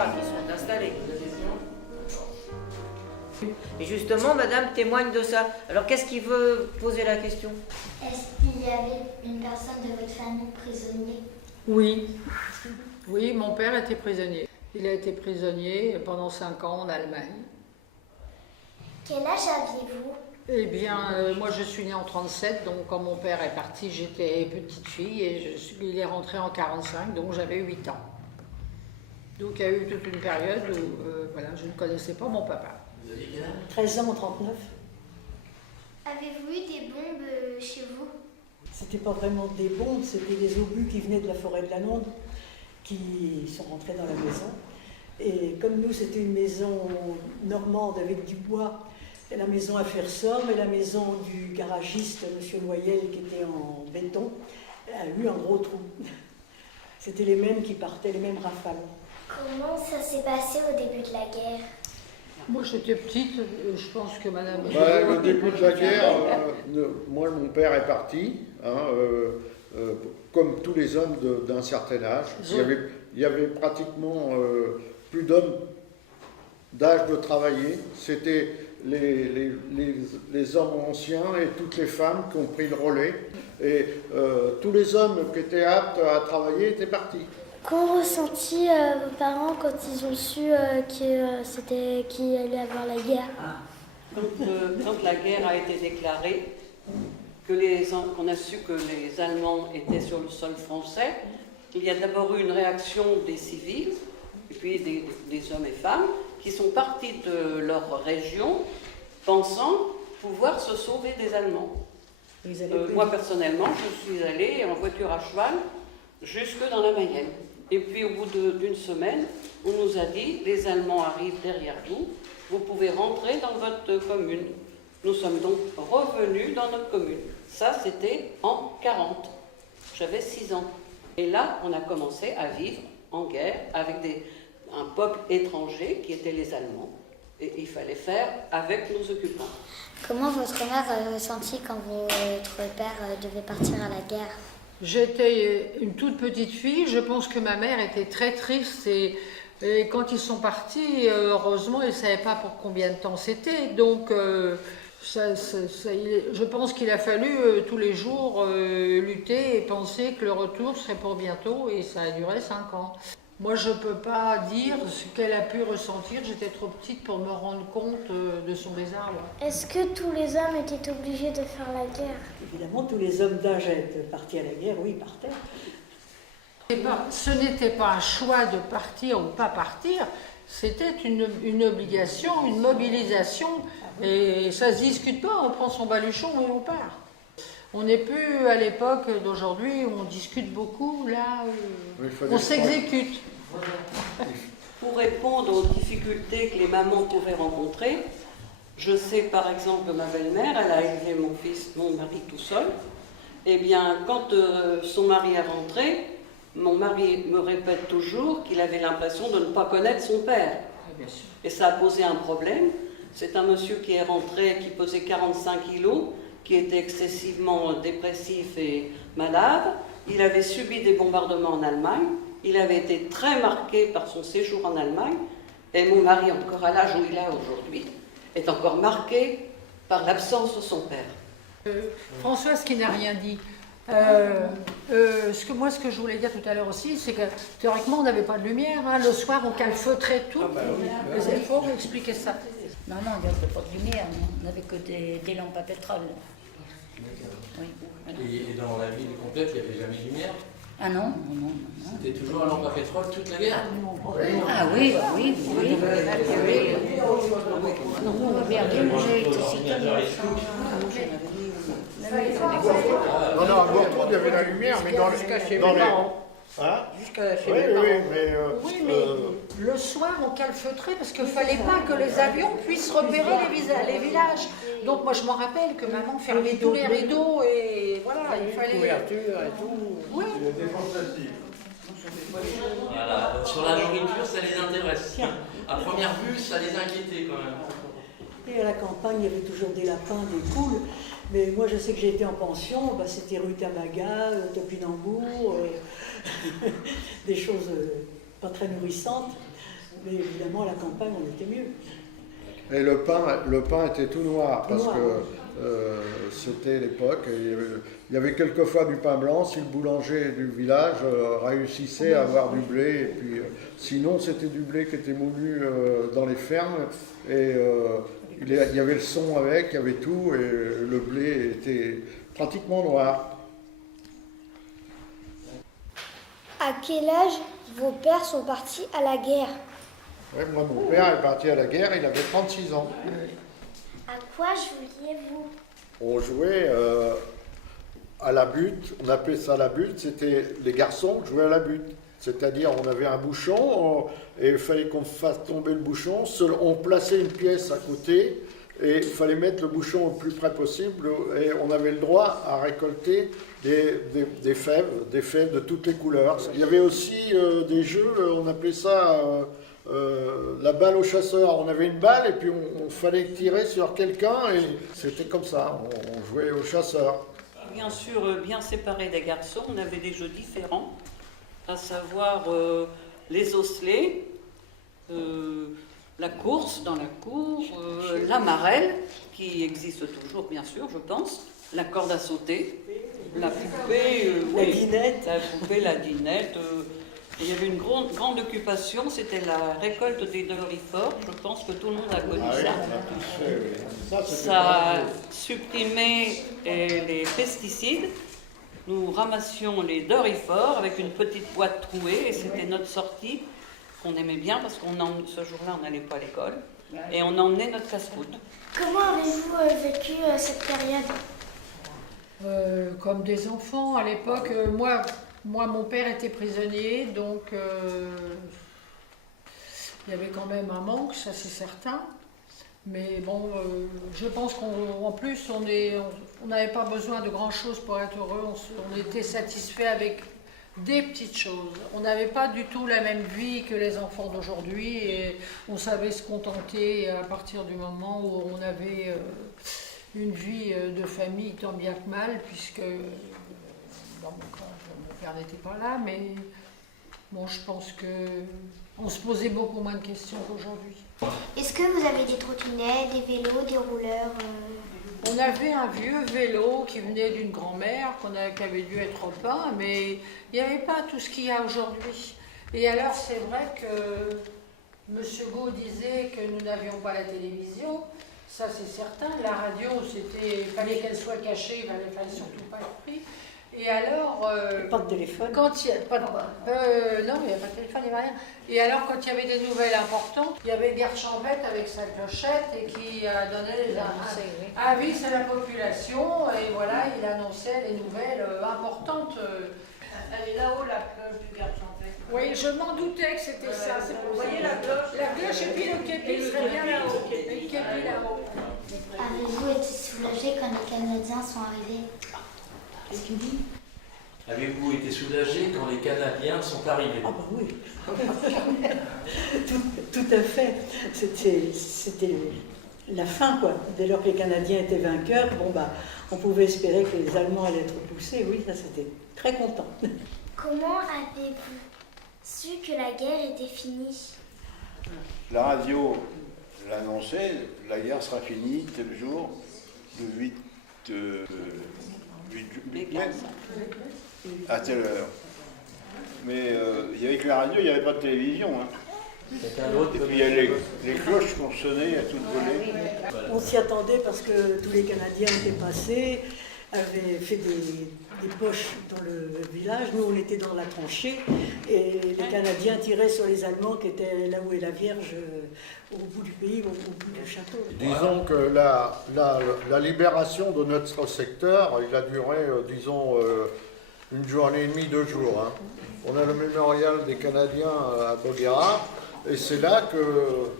là qui sont installés. Et justement, madame témoigne de ça. Alors, qu'est-ce qui veut poser la question? Est-ce qu'il y avait une personne de votre famille prisonnier? Oui. Oui, mon père était prisonnier. Il a été prisonnier pendant 5 ans en Allemagne. Quel âge aviez-vous? Eh bien, moi je suis née en 37, donc quand mon père est parti, j'étais petite fille et il est rentré en 45, donc j'avais 8 ans. Donc il y a eu toute une période où voilà, je ne connaissais pas mon papa. 13 ans en 39. Avez-vous eu des bombes chez vous? C'était pas vraiment des bombes, c'était des obus qui venaient de la forêt de la Londe, qui sont rentrés dans la maison. Et comme nous, c'était une maison normande avec du bois, et la maison à faire somme et la maison du garagiste, M. Noyel, qui était en béton, a eu un gros trou. C'était les mêmes qui partaient, les mêmes rafales. Comment ça s'est passé au début de la guerre? Moi j'étais petite, je pense que madame... Le début de la guerre, moi mon père est parti, comme tous les hommes d'un certain âge. Il y avait pratiquement plus d'hommes d'âge de travailler. C'était les hommes anciens et toutes les femmes qui ont pris le relais. Et tous les hommes qui étaient aptes à travailler étaient partis. Qu'ont ressenti vos parents quand ils ont su qu'il allait y avoir la guerre? Quand la guerre a été déclarée, qu'on a su que les Allemands étaient sur le sol français, il y a d'abord eu une réaction des civils, et puis des hommes et femmes, qui sont partis de leur région pensant pouvoir se sauver des Allemands. Moi personnellement, je suis allée en voiture à cheval jusque dans la Mayenne. Et puis au bout d'une semaine, on nous a dit, les Allemands arrivent derrière vous, vous pouvez rentrer dans votre commune. Nous sommes donc revenus dans notre commune. Ça, c'était en 40. J'avais 6 ans. Et là, on a commencé à vivre en guerre avec un peuple étranger qui était les Allemands. Et il fallait faire avec nos occupants. Comment votre mère a ressenti quand votre père devait partir à la guerre? J'étais une toute petite fille, je pense que ma mère était très triste et quand ils sont partis, heureusement, ils ne savaient pas pour combien de temps c'était. Donc, je pense qu'il a fallu tous les jours lutter et penser que le retour serait pour bientôt et ça a duré 5 ans. Moi, je ne peux pas dire ce qu'elle a pu ressentir, j'étais trop petite pour me rendre compte de son désarroi. Est-ce que tous les hommes étaient obligés de faire la guerre? Évidemment, tous les hommes d'âge étaient partis à la guerre, oui, ils partaient. Ce n'était pas un choix de partir ou pas partir, c'était une obligation, une mobilisation, et ça ne se discute pas, on prend son baluchon et on part. On n'est plus à l'époque d'aujourd'hui où on discute beaucoup, là, on s'exécute. Pour répondre aux difficultés que les mamans pouvaient rencontrer, je sais par exemple que ma belle-mère, elle a élevé mon mari tout seul. Eh bien, quand son mari est rentré, mon mari me répète toujours qu'il avait l'impression de ne pas connaître son père. Et ça a posé un problème. C'est un monsieur qui est rentré, qui pesait 45 kilos, qui était excessivement dépressif et malade. Il avait subi des bombardements en Allemagne. Il avait été très marqué par son séjour en Allemagne. Et mon mari, encore à l'âge où il est aujourd'hui, est encore marqué par l'absence de son père. Françoise qui n'a rien dit. Ce que je voulais dire tout à l'heure aussi, c'est que théoriquement on n'avait pas de lumière. Hein. Le soir on calfeutrait tout. Il faut expliquer ça. Non, il n'y avait pas de lumière, on n'avait que des lampes à pétrole. Oui. Et dans la ville complète, il n'y avait jamais de lumière? Ah non. C'était toujours à lampe à pétrole toute la guerre? Ah oui. Non, regardez, moi j'ai été citadin. Non, à Bordeaux, il y avait la lumière, mais dans les... Hein? Jusqu'à chez Oui, mes parents. oui, Mais le soir on calfeutrait parce qu'il ne fallait pas que les avions puissent repérer les villages. Donc moi je me rappelle que maman fermait tous les rideaux et voilà, il fallait... Couverture et tout. Oui. Voilà. Donc, sur la nourriture, ça les intéresse. À première vue, ça les inquiétait quand même. Et à la campagne, il y avait toujours des lapins, des poules. Mais moi, je sais que j'ai été en pension, c'était rue Tabaga, Topinambour, des choses pas très nourrissantes. Mais évidemment, à la campagne, on était mieux. Et le pain était tout noir, Tout parce noir, que c'était l'époque. Il y avait quelquefois du pain blanc si le boulanger du village réussissait à avoir du blé. Et puis, sinon, c'était du blé qui était moulu dans les fermes. Et il y avait le son avec, il y avait tout, et le blé était pratiquement noir. À quel âge vos pères sont partis à la guerre? Ouais, moi, mon père est parti à la guerre, il avait 36 ans. À quoi jouiez-vous? On jouait à la butte, on appelait ça la butte, c'était les garçons qui jouaient à la butte. C'est-à-dire, on avait un bouchon et il fallait qu'on fasse tomber le bouchon. On plaçait une pièce à côté et il fallait mettre le bouchon le plus près possible et on avait le droit à récolter des fèves de toutes les couleurs. Il y avait aussi des jeux, on appelait ça la balle au chasseur. On avait une balle et puis on fallait tirer sur quelqu'un et c'était comme ça, on jouait au chasseur. Bien sûr, bien séparés des garçons, on avait des jeux différents, à savoir les osselets, la course dans la cour, la marelle, qui existe toujours bien sûr, je pense, la corde à sauter, la poupée, La dinette. La poupée, la dinette. Il y avait une grande occupation, c'était la récolte des dorifores, je pense que tout le monde a connu Ah oui, ça. on a tous fait, oui. Ça, c'était Ça pas supprimait les pesticides. Nous ramassions les dorifores avec une petite boîte trouée et c'était notre sortie qu'on aimait bien parce que ce jour-là on n'allait pas à l'école et on emmenait notre casse-croûte. Comment avez-vous vécu cette période? Comme des enfants à l'époque. Moi, mon père était prisonnier, donc il y avait quand même un manque, ça c'est certain. Mais bon, je pense qu'en plus, on n'avait pas besoin de grand-chose pour être heureux. On était satisfait avec des petites choses. On n'avait pas du tout la même vie que les enfants d'aujourd'hui et on savait se contenter à partir du moment où on avait une vie de famille tant bien que mal, puisque dans mon cas, mon père n'était pas là, mais bon, je pense qu'on se posait beaucoup moins de questions qu'aujourd'hui. Est-ce que vous avez des trottinettes, des vélos, des rouleurs? On avait un vieux vélo qui venait d'une grand-mère, qui avait dû être peint, mais il n'y avait pas tout ce qu'il y a aujourd'hui. Et alors, c'est vrai que M. Gault disait que nous n'avions pas la télévision, ça c'est certain. La radio, il fallait qu'elle soit cachée, il ne fallait surtout pas être pris. Et alors... Pas de téléphone. Non, il n'y avait pas de téléphone, il n'y avait rien. Et alors, quand il y avait des nouvelles importantes, il y avait Gare Champêtre avec sa clochette et qui donnait des avis à la population. Et voilà, il annonçait les nouvelles importantes. Elle est là-haut, la cloche du Gare Champêtre. Oui, je m'en doutais que c'était ça. Vous voyez la cloche? La cloche et puis le képi serait bien là-haut. Le képi là-haut. Avez-vous été soulagé quand les Canadiens sont arrivés? Qu'est-ce qu'il dit? Avez-vous été soulagé quand les Canadiens sont arrivés? Ah bah oui. tout à fait. C'était la fin, quoi. Dès lors que les Canadiens étaient vainqueurs, bon bah, on pouvait espérer que les Allemands allaient être poussés. Oui, ça c'était très content. Comment avez-vous su que la guerre était finie? La radio l'annonçait, la guerre sera finie tel jour, le 8 mai, à telle heure. Mais il n'y avait que la radio, il n'y avait pas de télévision. Hein. Et puis il y a les cloches qu'on sonnait à toute volée. On s'y attendait parce que tous les Canadiens étaient passés, avaient fait des poches dans le village. Nous, on était dans la tranchée et les Canadiens tiraient sur les Allemands qui étaient là où est la Vierge, au bout du pays, au bout du château. Disons que la libération de notre secteur, il a duré, disons, une journée et demie, 2 jours. Hein. On a le mémorial des Canadiens à Boguera, et c'est là que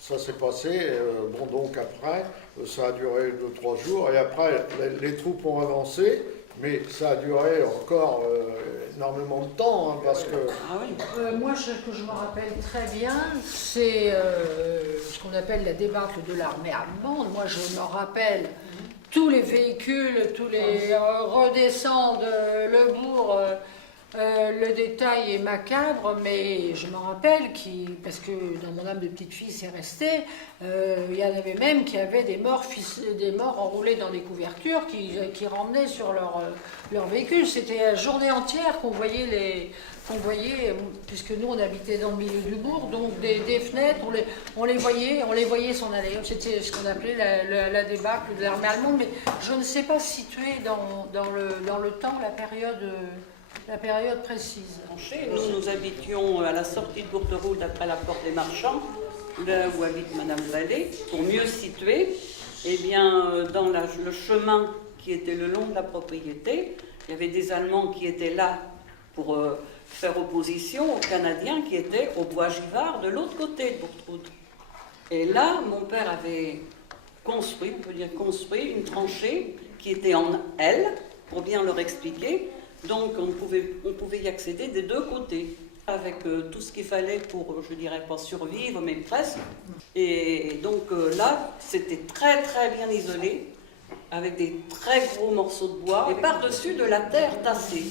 ça s'est passé. Bon, donc après, ça a duré 2-3 jours, et après, les troupes ont avancé, mais ça a duré encore énormément de temps, hein, parce que... Moi, ce que je me rappelle très bien, c'est ce qu'on appelle la débâcle de l'armée allemande. Moi, je me rappelle tous les véhicules, tous les redescendent le bourg Le détail est macabre, mais je me rappelle, parce que dans mon âme de petite fille c'est resté, il y en avait même qui avaient des morts enroulés dans des couvertures qui ramenaient sur leur véhicule. C'était la journée entière qu'on voyait, puisque nous on habitait dans le milieu du bourg, donc des fenêtres, on les voyait s'en aller. C'était ce qu'on appelait la débâcle de l'armée allemande, mais je ne sais pas situer dans le temps la période précise. Nous habitions à la sortie de Bourteroute après la porte des Marchands, là où habite Madame Vallée. Pour mieux situer, eh bien, dans le chemin qui était le long de la propriété, il y avait des Allemands qui étaient là pour faire opposition aux Canadiens qui étaient au bois Givard de l'autre côté de Bourteroute. Et là, mon père avait construit, on peut dire construit, une tranchée qui était en L, pour bien leur expliquer. Donc on pouvait y accéder des deux côtés, avec tout ce qu'il fallait pour, je dirais pas survivre, mais presque. Et donc là, c'était très très bien isolé, avec des très gros morceaux de bois, et par-dessus de la terre tassée.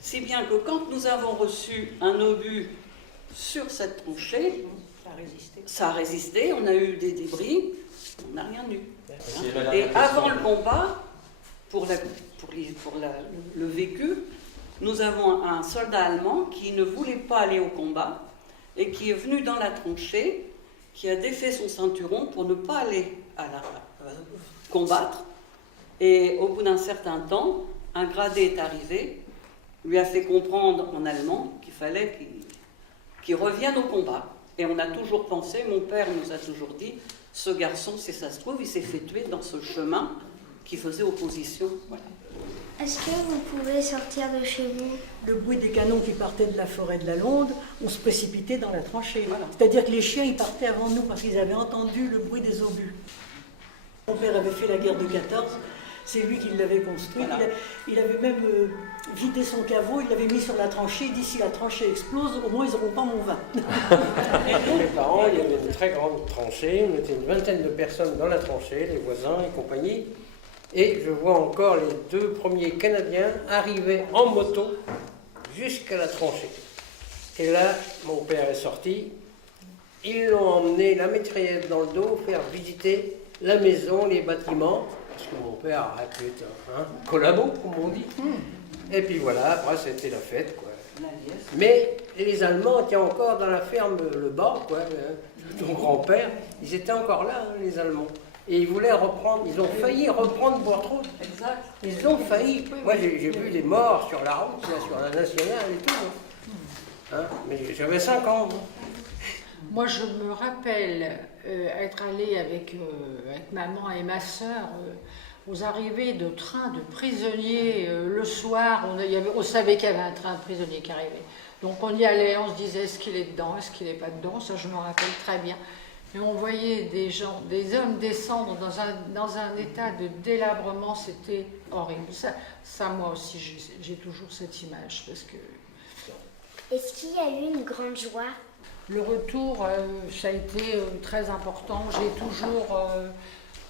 Si bien que quand nous avons reçu un obus sur cette tranchée, ça a résisté, on a eu des débris, on n'a rien eu. Et avant le combat, pour le vécu, nous avons un soldat allemand qui ne voulait pas aller au combat et qui est venu dans la tranchée, qui a défait son ceinturon pour ne pas aller combattre. Et au bout d'un certain temps, un gradé est arrivé, lui a fait comprendre en allemand qu'il fallait qu'il revienne au combat. Et on a toujours pensé, mon père nous a toujours dit, ce garçon, si ça se trouve, il s'est fait tuer dans ce chemin qui faisait opposition. Voilà. Est-ce que vous pouvez sortir de chez vous? Le bruit des canons qui partaient de la forêt de la Londe, on se précipitait dans la tranchée. Voilà. C'est-à-dire que les chiens, ils partaient avant nous parce qu'ils avaient entendu le bruit des obus. Mon père avait fait la guerre de 14, c'est lui qui l'avait construit. Voilà. Il avait même vidé son caveau, il l'avait mis sur la tranchée. Il dit si la tranchée explose, au moins ils n'auront pas mon vin. Mes parents, il y avait une très grande tranchée, on était une vingtaine de personnes dans la tranchée, les voisins et compagnie. Et je vois encore les deux premiers Canadiens arriver en moto jusqu'à la tranchée. Et là, mon père est sorti. Ils l'ont emmené, la mitraillette dans le dos, faire visiter la maison, les bâtiments. Parce que mon père a pu être un collabo, comme on dit. Et puis voilà, après c'était la fête, quoi. Mais les Allemands étaient encore dans la ferme, le bas, quoi. Ton grand-père, ils étaient encore là, hein, les Allemands. Et ils voulaient reprendre, ils ont failli reprendre Bourteroute. Exact. Ils ont failli. Moi, j'ai vu des morts sur la route, là, sur la nationale et tout. Hein, mais j'avais 5 ans. Moi, je me rappelle être allée avec maman et ma sœur aux arrivées de trains de prisonniers le soir. On savait qu'il y avait un train de prisonniers qui arrivait. Donc on y allait, on se disait est-ce qu'il est dedans, est-ce qu'il n'est pas dedans. Ça, je me rappelle très bien. Et on voyait des hommes descendre dans un état de délabrement, c'était horrible. Ça, moi aussi, j'ai toujours cette image. Parce que... Est-ce qu'il y a eu une grande joie? Le retour, ça a été très important.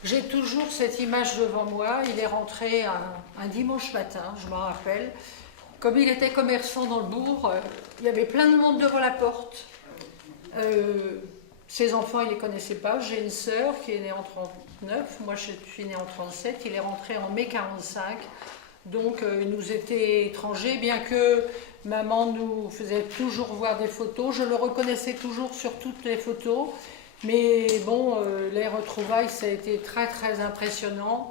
J'ai toujours cette image devant moi. Il est rentré un dimanche matin, je m'en rappelle. Comme il était commerçant dans le bourg, il y avait plein de monde devant la porte. Ses enfants, il ne les connaissait pas. J'ai une sœur qui est née en 39, moi je suis née en 37, il est rentré en mai 45. Donc il nous était étrangers, bien que maman nous faisait toujours voir des photos. Je le reconnaissais toujours sur toutes les photos. Mais bon, les retrouvailles, ça a été très très impressionnant.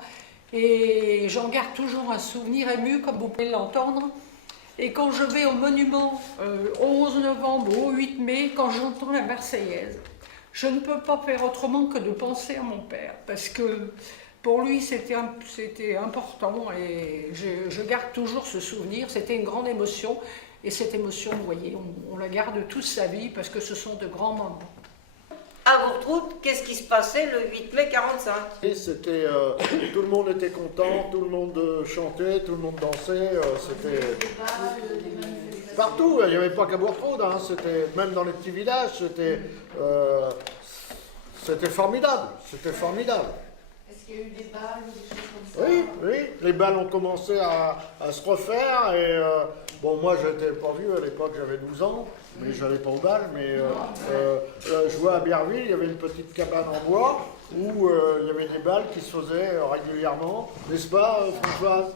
Et j'en garde toujours un souvenir ému, comme vous pouvez l'entendre. Et quand je vais au monument, au 11 novembre, au 8 mai, quand j'entends la Marseillaise, je ne peux pas faire autrement que de penser à mon père, parce que pour lui c'était important et je garde toujours ce souvenir. C'était une grande émotion et cette émotion, vous voyez, on la garde toute sa vie parce que ce sont de grands moments. À Bourteroute, qu'est-ce qui se passait le 8 mai 45? C'était, tout le monde était content, tout le monde chantait, tout le monde dansait. C'était partout, il n'y avait pas qu'à Bourteroute, hein, c'était même dans les petits villages, c'était formidable, c'était formidable. Est-ce qu'il y a eu des balles ou des choses comme ça? Oui, oui, les balles ont commencé à se refaire et bon, moi j'étais pas vieux à l'époque, j'avais 12 ans, mais j'allais pas aux balles, mais je vois à Berville, il y avait une petite cabane en bois où il y avait des balles qui se faisaient régulièrement, n'est-ce pas Françoise?